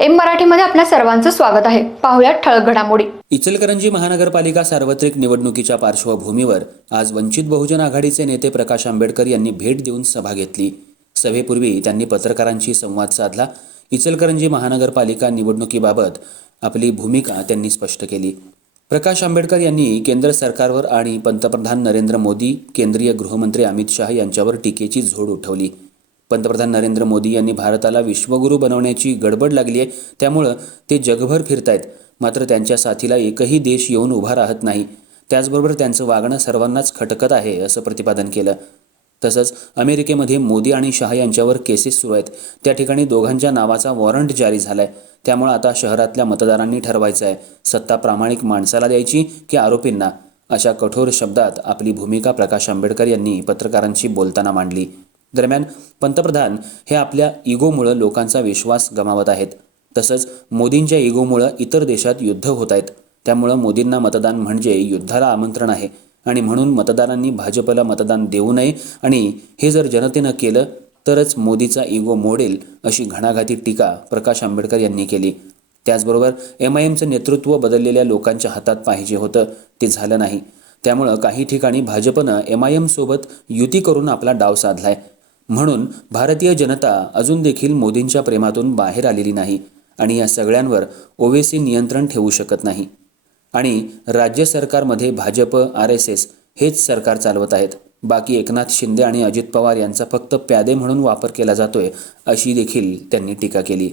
M मराठीमध्ये आपल्या सर्वांचं स्वागत आहे. पाहुयात ठळक घडामोडी. इचलकरंजी महानगरपालिका सार्वत्रिक निवडणुकीच्या पार्श्वभूमीवर आज वंचित बहुजन आघाडीचे नेते प्रकाश आंबेडकर यांनी भेट देऊन सभा घेतली. सभेपूर्वी त्यांनी पत्रकारांशी संवाद साधला. इचलकरंजी महानगरपालिका निवडणुकीबाबत आपली भूमिका त्यांनी स्पष्ट केली. प्रकाश आंबेडकर यांनी केंद्र सरकारवर आणि पंतप्रधान नरेंद्र मोदी केंद्रीय गृहमंत्री अमित शहा यांच्यावर टीकेची झोड उठवली. पंतप्रधान नरेंद्र मोदी यांनी भारताला विश्वगुरू बनवण्याची गडबड लागली आहे. त्यामुळं ते जगभर फिरतायत. मात्र त्यांच्या साथीला एकही देश येऊन उभा राहत नाही. त्याचबरोबर त्यांचं वागणं सर्वांनाच खटकत आहे असं प्रतिपादन केलं. तसंच अमेरिकेमध्ये मोदी आणि शहा यांच्यावर केसेस सुरू आहेत. त्या ठिकाणी दोघांच्या नावाचा वॉरंट जारी झालाय. त्यामुळे आता शहरातल्या मतदारांनी ठरवायचं आहे. सत्ता प्रामाणिक माणसाला द्यायची की आरोपींना? अशा कठोर शब्दात आपली भूमिका प्रकाश आंबेडकर यांनी पत्रकारांशी बोलताना मांडली. दरम्यान पंतप्रधान हे आपल्या इगोमुळं लोकांचा विश्वास गमावत आहेत. तसंच मोदींच्या इगोमुळं इतर देशात युद्ध होत आहेत. त्यामुळं मोदींना मतदान म्हणजे युद्धाला आमंत्रण आहे. आणि म्हणून मतदारांनी भाजपला मतदान देऊ नये आणि हे जर जनतेनं केलं तरच मोदीचा इगो मोडेल अशी घणाघाती टीका प्रकाश आंबेडकर यांनी केली. त्याचबरोबर एम आय एमचं नेतृत्व बदललेल्या लोकांच्या हातात पाहिजे होतं ते झालं नाही. त्यामुळं काही ठिकाणी भाजपनं एम आय एमसोबत युती करून आपला डाव साधलाय. म्हणून भारतीय जनता अजून देखील मोदींच्या प्रेमातून बाहेर आलेली नाही आणि या सगळ्यांवर ओवेसी नियंत्रण ठेवू शकत नाही. आणि राज्य सरकारमध्ये भाजप आर एस एस हेच सरकार चालवत आहेत. बाकी एकनाथ शिंदे आणि अजित पवार यांचा फक्त प्यादे म्हणून वापर केला जातोय अशी देखील त्यांनी टीका केली.